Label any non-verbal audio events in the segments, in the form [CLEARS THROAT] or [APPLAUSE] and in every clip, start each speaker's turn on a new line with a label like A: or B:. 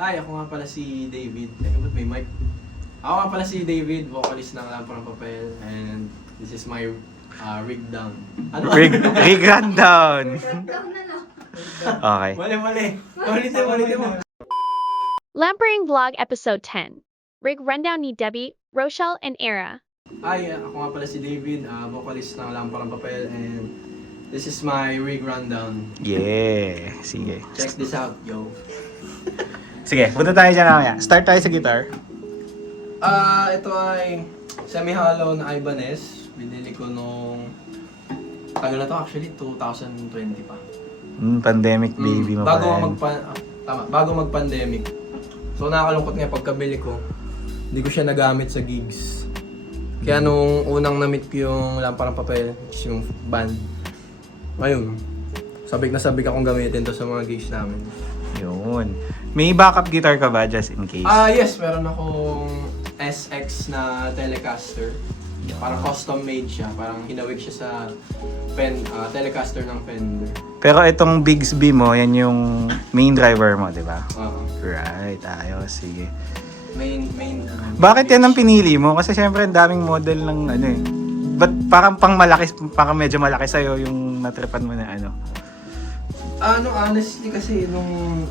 A: Hi, ako nga pala si David. Teka, ba't may mic? Ako nga pala si David, vocalist ng Lamparang Papel. And this is my uh, rig down. Ano?
B: Rig, rig rundown.
C: Down na lang.
B: Okay.
A: Mali, mali. Ulitin mo, ulitin mo.
D: Lampering Vlog Episode 10 Rig Rundown ni Debbie, Rochelle, and Era.
A: Hi, ako nga pala si David, uh, vocalist ng Lamparang Papel. And this is my rig rundown.
B: Yeah. Sige.
A: Check this out, yo.
B: Sige, punta tayo dyan mamaya. Start tayo sa guitar.
A: Ah, ito ay semi-hollow na Ibanez. Binili ko nung tagal na to actually, 2020 pa.
B: Mm, pandemic baby mo
A: bago
B: pa yan.
A: magpa ah, tama, bago mag-pandemic. So nakakalungkot nga pagkabili ko. Hindi ko siya nagamit sa gigs. Kaya nung unang na-meet ko yung lamparang papel, which is yung band. Ayun. Sabik na sabik akong gamitin to sa mga gigs namin.
B: Yun. May backup guitar ka ba just in case?
A: Ah, yes, meron akong SX na Telecaster. Parang custom made siya. Parang hinawig siya sa pen, ah, Telecaster ng Fender.
B: Pero itong Bigsby mo, yan yung main driver mo, di ba?
A: Ah,
B: Right, ayos. Sige.
A: main, main. ah,
B: Bakit yan ang pinili mo? Kasi syempre ang daming model ng ano eh. Ba't parang pang malaki, parang medyo malaki sa'yo yung natripan mo na ano?
A: Ano, honestly kasi nung...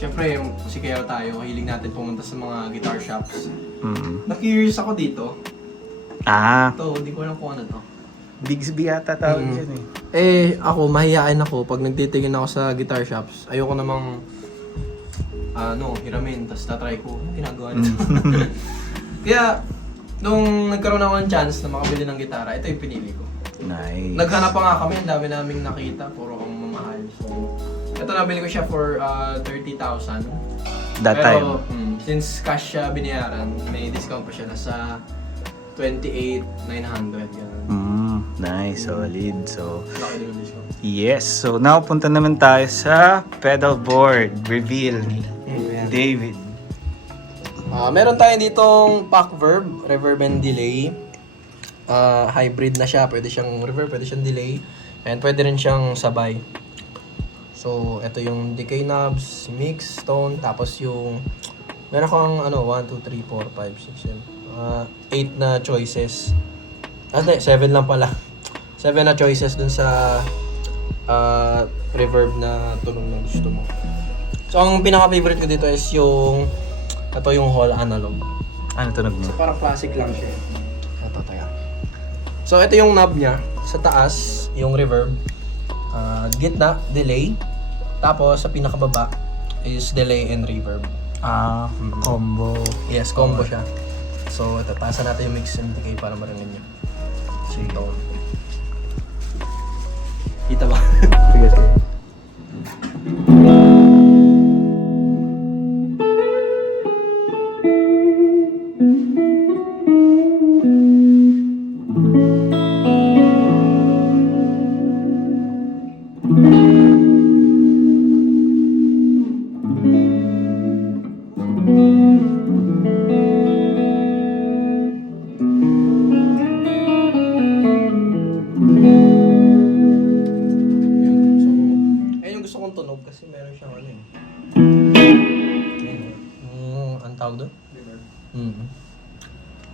A: Siyempre, yung musikayaw tayo, hiling natin pumunta sa mga guitar shops.
B: Mm.
A: Na-curious ako dito.
B: Ah,
A: Ito, hindi ko alam kung ano to.
B: Bigsby ata tawag
A: Mm.
B: dyan eh.
A: Eh, ako, mahihain ako pag nagtitingin ako sa guitar shops. Ayoko namang, ano, hiramin, tapos tatry ko, ano ginagawa nito? [LAUGHS] Kaya, nung nagkaroon ako ng chance na makabili ng gitara, ito yung pinili ko.
B: Nice.
A: Naghanap pa nga kami, ang dami naming nakita, puro ang mamahal. So, ito nabili ko siya for uh, 30,000.
B: That
A: Pero,
B: time.
A: mm, since cash siya binayaran, may discount pa siya, nasa 28,900. Ganun.
B: Mm, nice, solid. So,
A: Laki din yung discount.
B: yes. So, now punta naman tayo sa pedal board reveal ni David.
A: Ah, meron tayo ditong pack verb, reverb and delay. Ah, hybrid na siya, pwede siyang reverb, pwede siyang delay, and pwede rin siyang sabay. So, ito yung decay knobs, mix, tone, tapos yung meron kang ano, 1, 2, 3, 4, 5, 6, 7, 8 na choices. Ah, hindi, 7 lang pala. [LAUGHS] 7 na choices dun sa ah, reverb na tunog na gusto mo. So, ang pinaka-favorite ko dito is yung ito yung Hall Analog.
B: Ano tunog mo?
A: So, parang classic lang siya. Ito, taga. So, ito yung knob niya. Sa taas, yung reverb. Ah, gitna, delay. Tapos, sa pinakababa is delay and reverb.
B: Ah, combo.
A: Yes, combo siya. So, ito, taasan natin yung mix and decay para marinig niyo. Sige. Kita ba? [LAUGHS] sige, sige. Mm.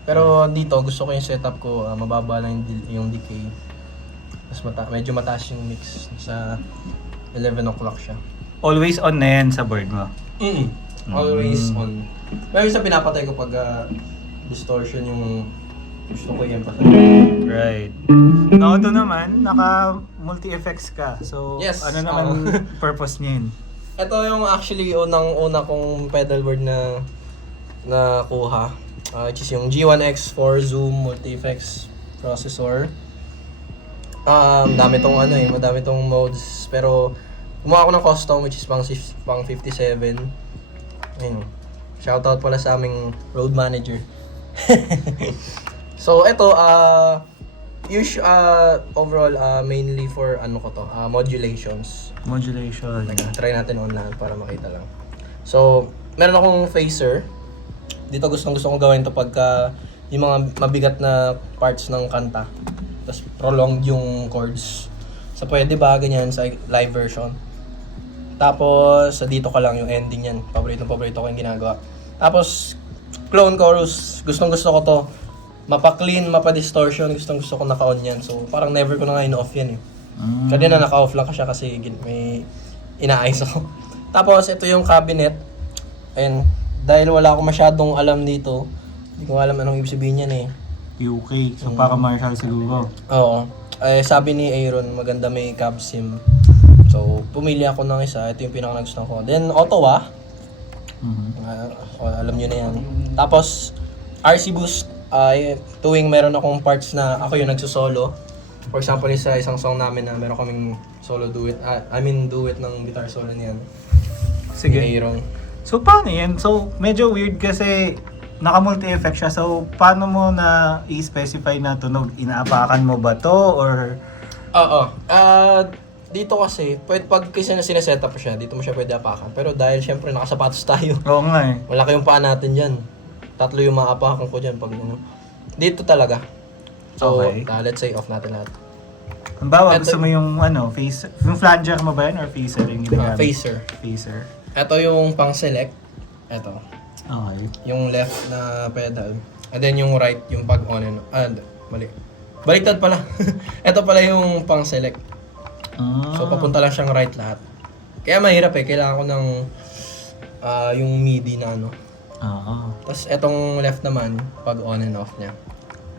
A: Pero dito, gusto ko yung setup ko, ah, mababa lang yung, yung decay. Mas mata medyo mataas yung mix sa 11 o'clock siya.
B: Always on na yan sa board mo.
A: Mm. Always
B: Mm.
A: on. Pero yung sa pinapatay ko pag ah, distortion yung gusto ko i-emphasize.
B: Right. Now, ito naman, naka multi-effects ka. So,
A: Yes,
B: ano naman
A: oo.
B: purpose niya yun? [LAUGHS]
A: Ito yung actually unang-una kong pedal board na na kuha. Ah, which is yung G1X4 Zoom Multi-Effects processor. Um, dami tong ano eh, madami tong modes. Pero gumawa ako ng custom which is pang, pang 57. Ayun. Shoutout pala sa aming road manager. [LAUGHS] so, ito, ah, us- ah, overall, ah, mainly for ano ko to, ah, modulations.
B: Modulation.
A: Teka, try natin online para makita lang. So, meron akong phaser. Dito gustong gusto kong gawin to pagka yung mga mabigat na parts ng kanta. Tapos prolonged yung chords. So, pwede ba ganyan sa live version? Tapos, sa dito ka lang yung ending yan. Paborito paborito ko yung ginagawa. Tapos, clone chorus. Gustong gusto ko to. Mapa-clean, mapa-distortion. Gustong gusto ko naka-on yan. So, parang never ko na nga in-off yan eh.
B: Mm.
A: Kanina naka-off lang ko siya kasi may inaayos ako. [LAUGHS] Tapos, ito yung cabinet. Ayan. Dahil wala akong masyadong alam dito, hindi ko alam anong ibig sabihin yan eh.
B: UK. So, para Marshall siguro.
A: Oo. Eh, sabi ni Aaron, maganda may cab sim. So, pumili ako ng isa. Ito yung pinaka nagustuhan ko. Then, Ottawa.
B: Mhm.
A: Ah, oh, alam nyo na yan. Tapos, RC Boost. Ay, tuwing meron akong parts na ako yung nagsusolo. For example, sa isang song namin na meron kaming solo duet. Ah, I mean, duet ng guitar solo niyan.
B: Sige.
A: Ni Aaron.
B: So, paano yan? So, medyo weird kasi naka-multi-effect siya. So, paano mo na i-specify na tunog? Inaapakan mo ba to? Or...
A: Oo. Ah, dito kasi, pwede, pag kasi na sineset up siya, dito mo siya pwede apakan. Pero dahil syempre nakasapatos tayo,
B: Oo nga eh. [LAUGHS]
A: Wala kayong paa natin dyan. Tatlo yung maapakan ko dyan pag ano. Dito talaga. So,
B: Okay.
A: ah, let's say off natin lahat.
B: Ang bawa,
A: Eto-
B: gusto mo yung ano, face... Yung flanger mo ba yan? Or phaser yung
A: Ah,
B: ginagamit?
A: phaser.
B: Phaser.
A: Ito yung pang select. Ito.
B: Okay.
A: Yung left na pedal. And then yung right, yung pag on and Ah, mali. Baliktad pala. [LAUGHS] Ito pala yung pang select.
B: Ah.
A: So, papunta lang siyang right lahat. Kaya mahirap eh. Kailangan ko ng ah, yung MIDI na ano.
B: Oo.
A: Tapos, etong left naman, pag on and off niya.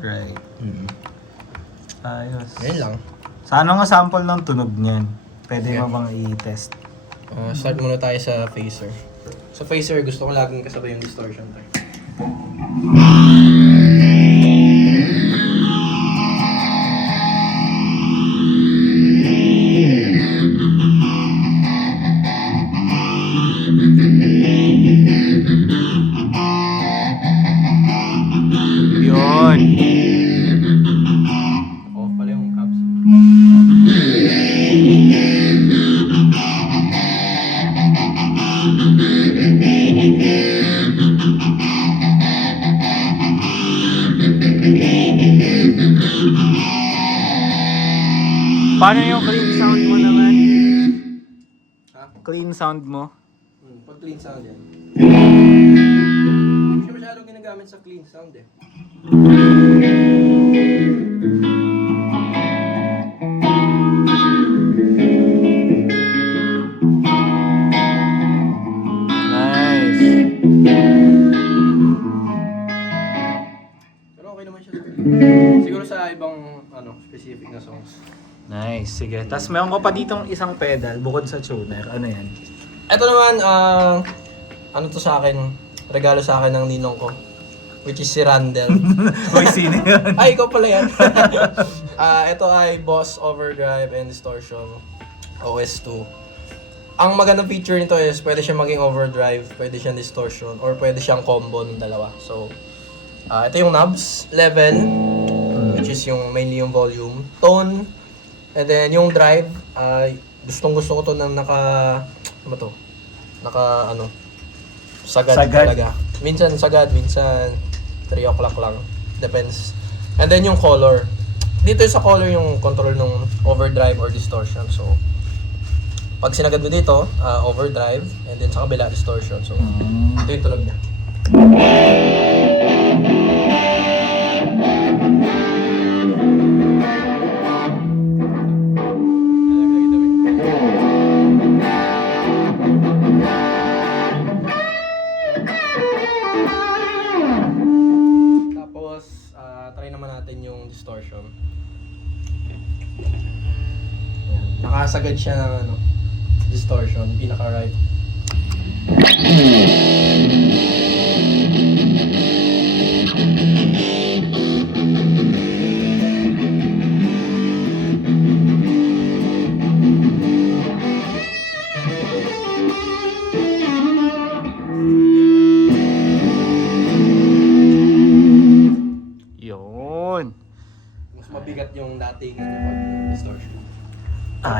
B: Right.
A: Mm.
B: Ayos.
A: Ngayon lang.
B: Sa ano nga sample ng tunog niyan? Pwede
A: Sige.
B: mo bang i-test?
A: Uh, start muna tayo sa phaser. Sa phaser, gusto ko laging kasabay yung distortion tayo.
B: Sound mo?
A: Hmm, pag clean sound yan. Hindi siya masyadong ginagamit sa clean sound eh.
B: Nice.
A: Pero okay naman siya sa clean. Siguro sa ibang ano, specific na songs.
B: Nice, sige. Tapos meron ko pa ditong isang pedal bukod sa tuner. Ano yan?
A: Ito naman, ah, ano to sa akin, regalo sa akin ng ninong ko. Which is si Randall. [LAUGHS]
B: Uy, sino yun?
A: ay, ikaw pala yan. [LAUGHS] Ah, ito ay Boss Overdrive and Distortion OS2. Ang magandang feature nito is pwede siyang maging overdrive, pwede siyang distortion, or pwede siyang combo ng dalawa. So, ah ito yung knobs, level, which is yung mainly yung volume, tone, and then yung drive, ay gustong gusto ko to na naka, ano ba to? Naka, ano, sagad,
B: Sagad.
A: talaga. Minsan sagad, minsan 3 o'clock lang. Depends. And then yung color. Dito sa color yung control ng overdrive or distortion. So, pag sinagad mo dito, ah, overdrive, and then sa kabila, distortion. So, ito yung tunog niya. Naman natin yung distortion. Nakasagad siya ng ano, distortion, pinaka-right. [LAUGHS]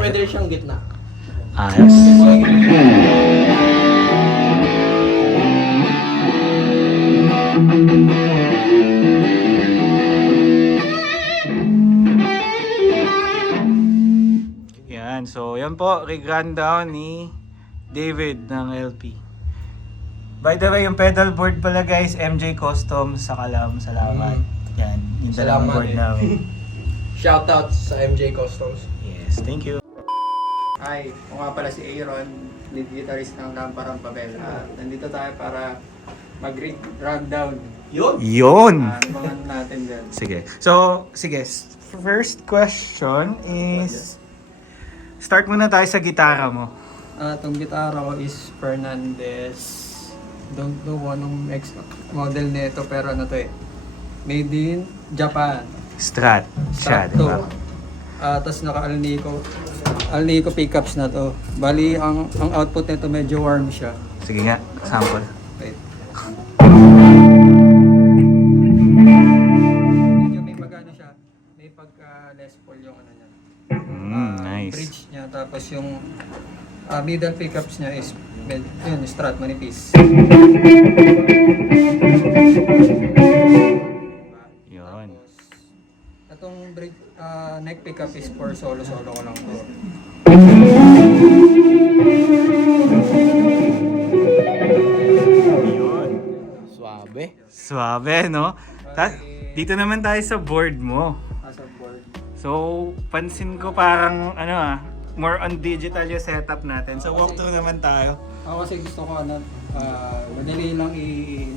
A: pwede rin siyang gitna.
B: Ayos.
A: Gitna.
B: Yan. So, yan po. Rig rundown ni David ng LP. By the way, yung pedal board pala guys, MJ Custom sa Kalam. Salamat. Yan, yung dalawang
A: Salamat
B: board
A: eh.
B: namin. [LAUGHS]
A: Shoutout sa MJ Customs.
B: Yes, thank you.
C: Hi, ako nga pala si Aaron, lead guitarist ng Lamparang Papel. At nandito tayo para mag-rig rundown.
A: Yun!
B: Yun!
C: Uh, mga natin dyan.
B: Sige. So, sige. First question is... Start muna tayo sa gitara mo.
C: Ah, itong gitara ko is Fernandez. Don't know kung anong ex model nito pero ano to eh. Made in Japan.
B: Strat. Siya, di
C: Sakto.
B: ba?
C: Ah, tapos naka Alnico Alnico pickups na to. Bali ang ang output nito medyo warm siya.
B: Sige nga, sample.
C: Wait. Medyo may magano siya. May pagka Les Paul yung ano niya.
B: Mm,
C: Ah,
B: nice.
C: Bridge niya tapos yung ah, middle pickups niya is med, yun, strat manipis. Itong bridge, ah, neck pickup is for solo-solo ko lang to.
B: Yun.
A: Suabe.
B: Suabe, no? Ta- dito naman tayo sa board mo.
C: As a board.
B: So, pansin ko parang, ano ah, more on digital yung setup natin. So, walkthrough naman tayo.
C: Ako kasi gusto ko ano, ah, madali lang i...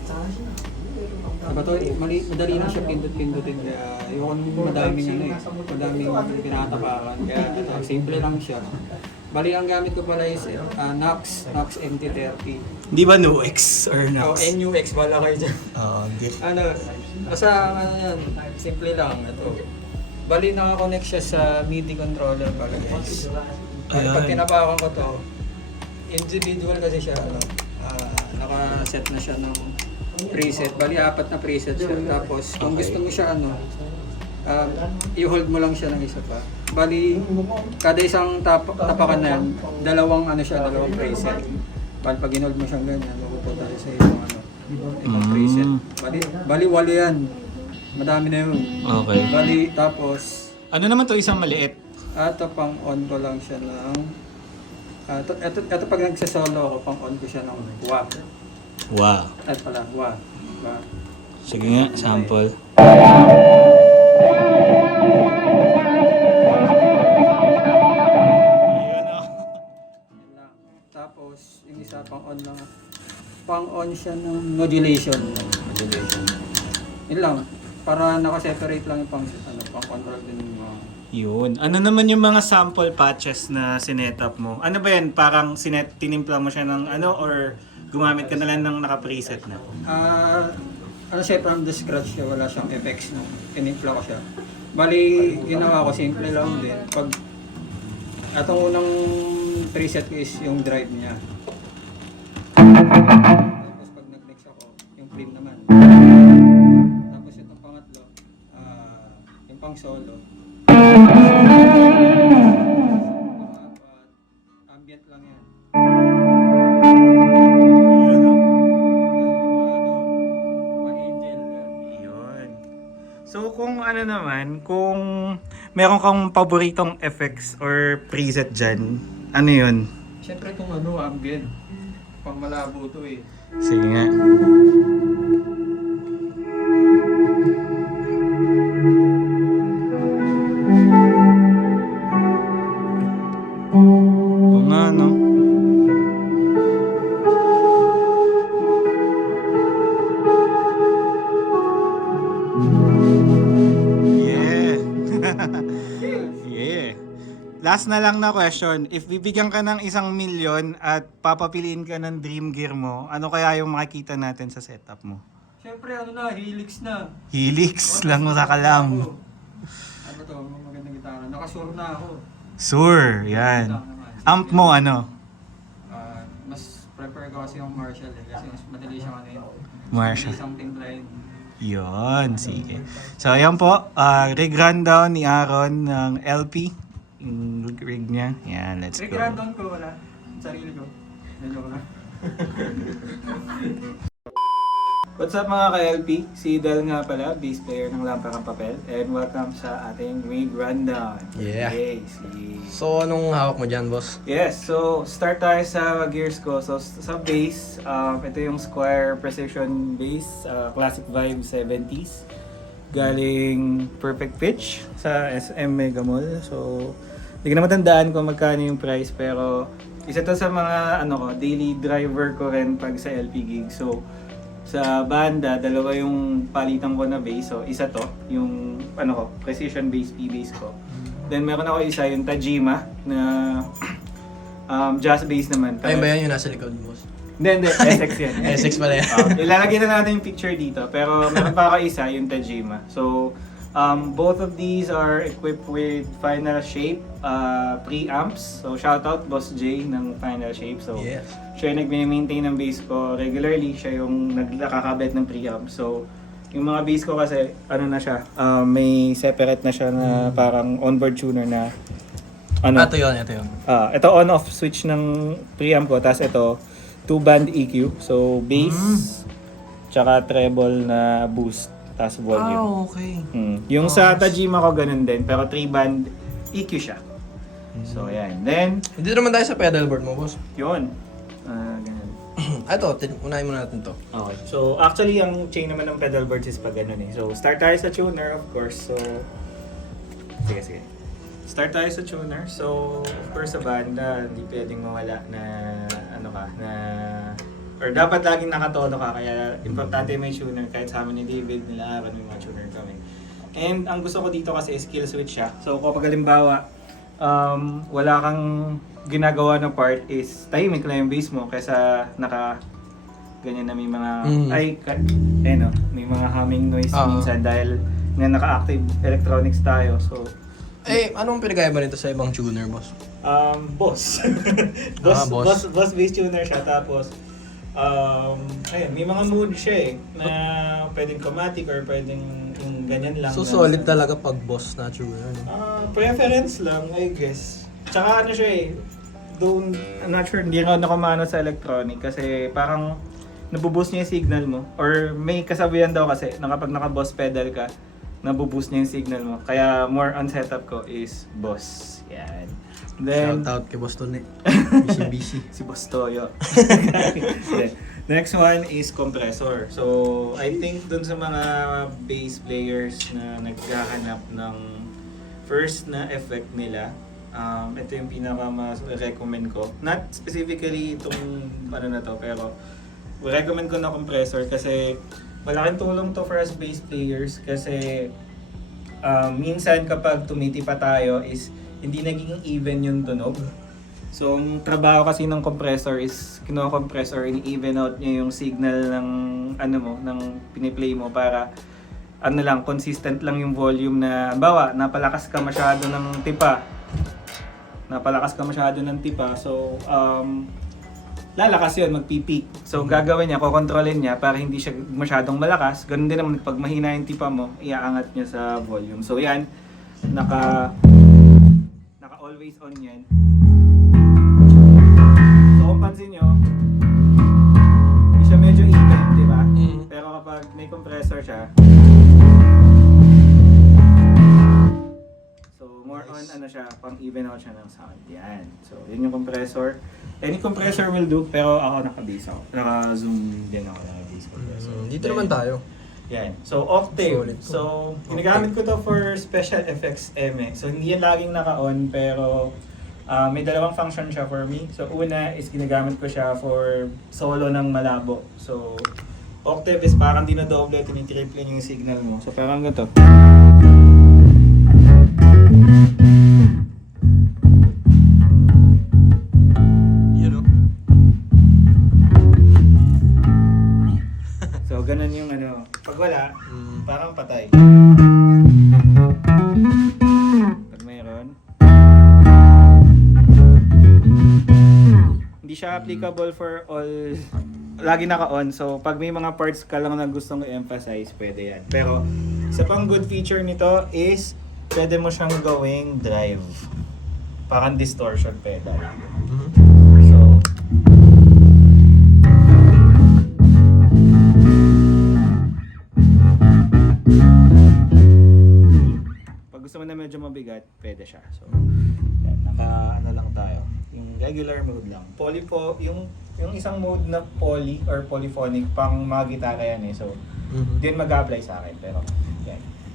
C: Ano to, mali, madali lang siya pindot-pindutin. Kaya ayoko nung madaming ano eh, madaming pinatapakan. Kaya ano, simple lang siya. Bali, ang gamit ko pala is ah, Nox, Nox MT-30.
B: Di ba NUX or
C: O, NUX, wala kayo dyan.
B: Oo, di.
C: ano, basta ano yan, simple lang. Ito. Bali, nakakonect siya sa MIDI controller pala guys. Bali, pag
B: Ayan.
C: tinapakan ko to, individual kasi siya, ano, ah, naka-set na siya ng preset. Bali, apat na preset siya. Tapos, kung gusto mo siya, ano, um, i-hold mo lang siya ng isa pa. Bali, kada isang tap tapakan na yan, dalawang ano siya, dalawang preset. Bali, pag in-hold mo siyang ganyan, mapupunta siya sa ibang ano, ibang
B: Mm.
C: preset. Bali, bali walo yan. Madami na yun.
B: Okay.
C: Bali, tapos,
B: Ano naman to isang maliit?
C: ato pang on ko lang siya ng Ah, ito, ito, ito pag nagsasolo ako, pang on ko siya ng wa.
B: Wow.
C: At pala, wa. Wa.
B: Sige nga, sample.
C: Yun lang. Tapos, yung isa pang on lang. Pang on siya ng modulation. Modulation. Yun lang. Para nakaseparate lang yung pang, ano, pang control din yung mga
B: Yun. Ano naman yung mga sample patches na sinetup mo? Ano ba yan? Parang sinet, tinimpla mo siya ng ano or gumamit ka na lang ng naka-preset na?
C: Ah, ano siya, from the scratch siya, wala siyang effects no. Tinimpla ko siya. Bali, ginawa ko, simple lang din. Pag, atong unang preset is yung drive niya. Tapos pag nag-mix ako, yung clean naman. Tapos itong pangatlo, ah, yung pang solo.
B: Kung ano naman, kung meron kang paboritong effects or preset dyan, ano yun?
C: Siyempre itong ano, ambient. Pang malabo to eh.
B: Sige nga. Last na lang na question. If bibigyan ka ng isang milyon at papapiliin ka ng dream gear mo, ano kaya yung makikita natin sa setup mo?
C: Siyempre ano na, helix na.
B: Helix lang sa kalam.
C: Ano to, mga magandang gitara. Nakasure na ako.
B: Sur, yan. Amp mo ano?
C: Ah, mas prefer ko kasi yung Marshall eh. Kasi mas madali siyang ano yun.
B: Marshall.
C: Madali siyang timplahin.
B: Yun, sige. So, ayan po, ah, rig rundown ni Aaron ng LP. Yung rig niya. Yan, let's go.
C: Randon ko wala. Sarili ko. Medyo ko lang. [LAUGHS]
B: What's up mga ka-LP? Si Del nga pala, bass player ng Lamparang Papel. And welcome sa ating Rig Rundown.
A: Yeah.
B: Yay, si...
A: So, anong hawak mo dyan, boss?
B: Yes, so start tayo sa gears ko. So sa bass, um, ito yung Squire Precision Bass, uh, Classic Vibe 70s. Galing Perfect Pitch sa SM Mega Mall. So, hindi ko na matandaan kung magkano yung price pero isa to sa mga ano ko, daily driver ko rin pag sa LP gig. So, sa banda, dalawa yung palitan ko na bass. So, isa to, yung ano ko, precision bass, P-bass ko. Then meron ako isa yung Tajima na [CLEARS THROAT] um, jazz bass naman.
A: Ayun ba yan yung nasa likod, boss?
B: Hindi, hindi. SX yan.
A: SX pala yan.
B: Ah, ilalagay na natin yung picture dito. Pero meron pa ako isa, yung Tajima. So, um, both of these are equipped with Final Shape uh, preamps. So, shout out Boss J ng Final Shape. So,
A: Yes.
B: siya yung nagme-maintain ng bass ko regularly. Siya yung nagkakabit ng preamp. So, yung mga bass ko kasi, ano na siya, um, may separate na siya na parang onboard tuner na ano,
A: Ah, ito yun, ito yun.
B: Ah, ito on-off switch ng preamp ko. Tapos ito, two-band EQ. So, bass, tsaka treble na boost, volume.
A: Ah, okay.
B: Mm. Yung sa Tajima ko ganun din, pero three-band EQ siya. So, ayan. Then,
A: Hindi naman tayo sa pedalboard mo, boss.
B: yun. Ah, ganun. [CLEARS THROAT]
A: Ah, ito, tin- unahin muna natin to.
B: Okay. So, actually, ang chain naman ng pedal boards is pag ganun eh. So, start tayo sa tuner, of course. So, sige, sige. Start tayo sa tuner. So, of course, sa banda, hindi pwedeng mawala na, ano ka, na, or dapat laging nakatono ka. Kaya, importante may tuner. Kahit sa amin ni David, nila Aaron, may mga tuner kami. And, ang gusto ko dito kasi is skill switch siya. So, kapag halimbawa, um, wala kang ginagawa na part is tahimik lang yung bass mo kaysa naka ganyan na may mga
A: Mm.
B: ay ka, eh no, may mga humming noise
A: Ah.
B: minsan dahil nga naka-active electronics tayo. So
A: Eh, anong pinagkaiba nito sa ibang tuner, boss?
B: Um boss. [LAUGHS] boss,
A: Ah, boss.
B: boss boss bass tuner siya tapos um ayun, may mga mood siya eh na pwedeng chromatic or pwedeng yung ganyan lang.
A: So,
B: na-
A: solid talaga pag boss na tuner. no?
B: Ah, preference lang, I guess. Tsaka ano siya eh, don't, I'm not sure, hindi ako nakamano sa electronic kasi parang nabuboost niya yung signal mo. Or may kasabihan daw kasi na kapag naka-boss pedal ka, nabuboost niya yung signal mo. Kaya more on setup ko is boss. Yan. Then,
A: Shout out kay Boss Tony. [LAUGHS] Busy, busy.
B: si Boss Toyo. [LAUGHS] Then, Next one is compressor. So, I think dun sa mga bass players na naghahanap ng first na effect nila, um, ito yung pinaka mas recommend ko. Not specifically itong ano na to, pero recommend ko na compressor kasi malaking tulong to for us bass players kasi um, minsan kapag tumiti pa tayo is hindi naging even yung tunog. So, ang trabaho kasi ng compressor is kino-compress or in-even out niya yung signal ng ano mo, ng piniplay mo para ano lang, consistent lang yung volume na, bawa, napalakas ka masyado ng tipa. Napalakas ka masyado ng tipa. So, um, lalakas yun, magpipik. So, gagawin niya, kokontrolin niya para hindi siya masyadong malakas. Ganun din naman, pag mahina yung tipa mo, iaangat niya sa volume. So, yan, naka, naka always on yan. So, kung pansin nyo, hindi siya medyo even, di ba?
A: Mm.
B: Pero kapag may compressor siya, more on ano siya, pang even out siya ng sound. Yan. So, yun yung compressor. Any compressor will do, pero ako naka-base ako. Naka-zoom din ako naka-base compressor.
A: Mm, dito
B: Then,
A: naman tayo.
B: yan. So, octave. So, ginagamit ko to for special effects ME. So, hindi yan laging naka-on, pero ah, may dalawang function siya for me. So, una is ginagamit ko siya for solo ng malabo. So, octave is parang dinodoble, tinitriple yung signal mo. So, parang ganito.
A: You know? [LAUGHS]
B: So, ganun yung ano. Pag wala,
A: Mm.
B: parang patay. Pag mayroon. Hindi siya applicable for all lagi naka-on. So, pag may mga parts ka lang na gustong i-emphasize, pwede yan. Pero, isa pang good feature nito is pwede mo siyang gawing drive. Parang distortion pedal.
A: So, pag gusto mo na medyo mabigat, pwede siya.
B: So, yan, naka ano lang tayo. Yung regular mode lang. Polypo, yung yung isang mode na poly or polyphonic pang mga gitara yan eh. So,
A: mm-hmm.
B: din mag-apply sa akin. Pero,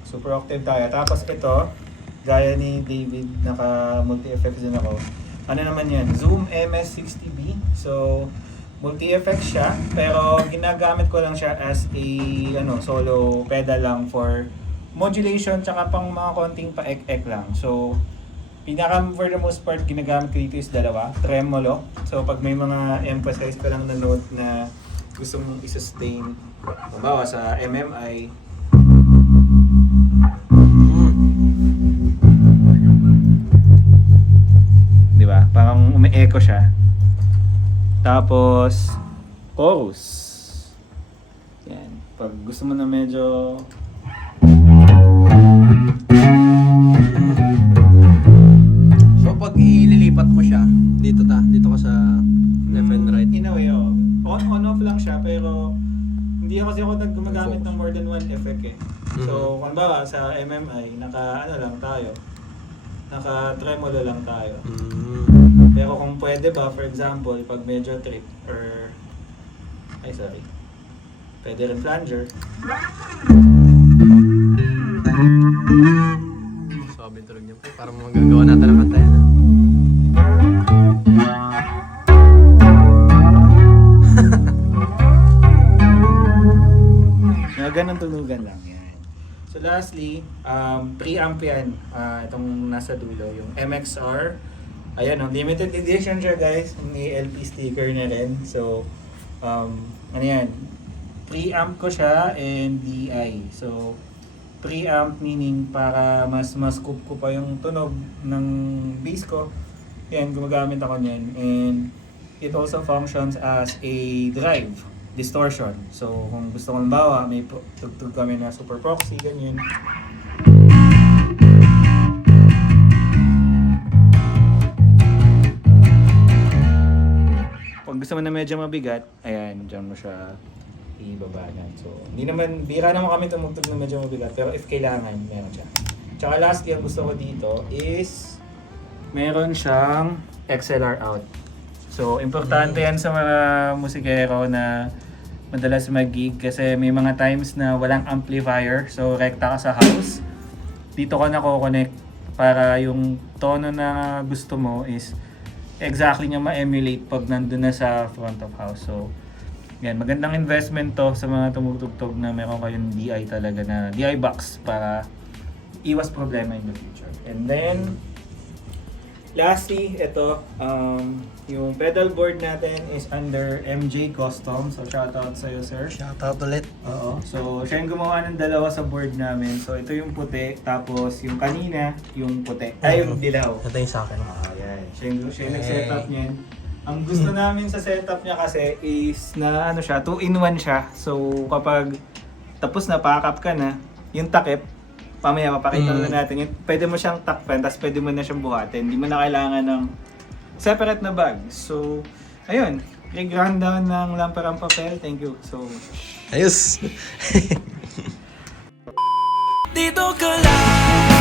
B: Super octave tayo. Tapos ito, gaya ni David, naka multi-effects din ako. Ano naman yan? Zoom MS60B. So, multi-effects siya. Pero ginagamit ko lang siya as a ano, solo pedal lang for modulation tsaka pang mga konting pa-ek-ek lang. So, pinaka for the most part ginagamit ko dito is dalawa, tremolo. So pag may mga emphasize ka lang na note na gusto mong i-sustain, halimbawa sa MMI, umi-echo siya. Tapos, chorus. Yan. Pag gusto mo na medyo
A: So pag ililipat mo siya, dito ta, dito ka sa left and right.
B: In a way, oh. On, on off lang siya, pero hindi kasi ako gumagamit ng more than one effect eh. So, kung ba sa MMI, naka ano lang tayo, naka tremolo lang tayo.
A: Mm.
B: Pwede ba, for example, pag medyo trip or ay sorry. Pwede rin flanger.
A: Sabi tulog niya po, parang magagawa natin ang kanta yan. [LAUGHS]
B: Mga ganun tunugan lang yan. So lastly, um, preamp yan. Ah, itong nasa dulo, yung MXR. Ayan, oh, limited edition siya guys. May LP sticker na rin. So, um, ano yan? Preamp ko siya and DI. So, preamp meaning para mas mas scoop ko pa yung tunog ng bass ko. Yan, gumagamit ako niyan. And it also functions as a drive distortion. So, kung gusto kong bawa, may tugtog kami na super proxy, ganyan. Gusto mo na medyo mabigat, ayan, dyan mo siya ibaba na. So, hindi naman, bira naman kami tumugtog na medyo mabigat, pero if kailangan, meron siya. Tsaka lastly, ang gusto ko dito is, meron siyang XLR out. So, importante yan sa mga musikero na madalas mag-gig kasi may mga times na walang amplifier. So, rekta ka sa house. Dito ka nako-connect para yung tono na gusto mo is exactly niya ma-emulate pag nandun na sa front of house. So, yan, magandang investment to sa mga tumutugtog na meron kayong DI talaga na DI box para iwas problema in the future. And then, lastly, ito, um, yung pedal board natin is under MJ Custom. So, shoutout sa'yo, sir.
A: Shoutout ulit.
B: Oo. So, siya yung gumawa ng dalawa sa board namin. So, ito yung puti, tapos yung kanina, yung puti. Ay, yung dilaw.
A: Ito yung sa akin.
B: Ah, yan. Siya yung, siya yung nag-setup niyan. Ang gusto namin sa setup niya kasi is na ano siya, 2-in-1 siya. So, kapag tapos na, pack up ka na, yung takip, pamaya papakita
A: Mm.
B: na natin, yun, pwede mo siyang takpan, tapos pwede mo na siyang buhatin. Hindi mo na kailangan ng separate na bag. So, ayun. Big rundown ng Lamparang Papel. Thank you so much.
A: Ayos! [LAUGHS]
E: Dito ka lang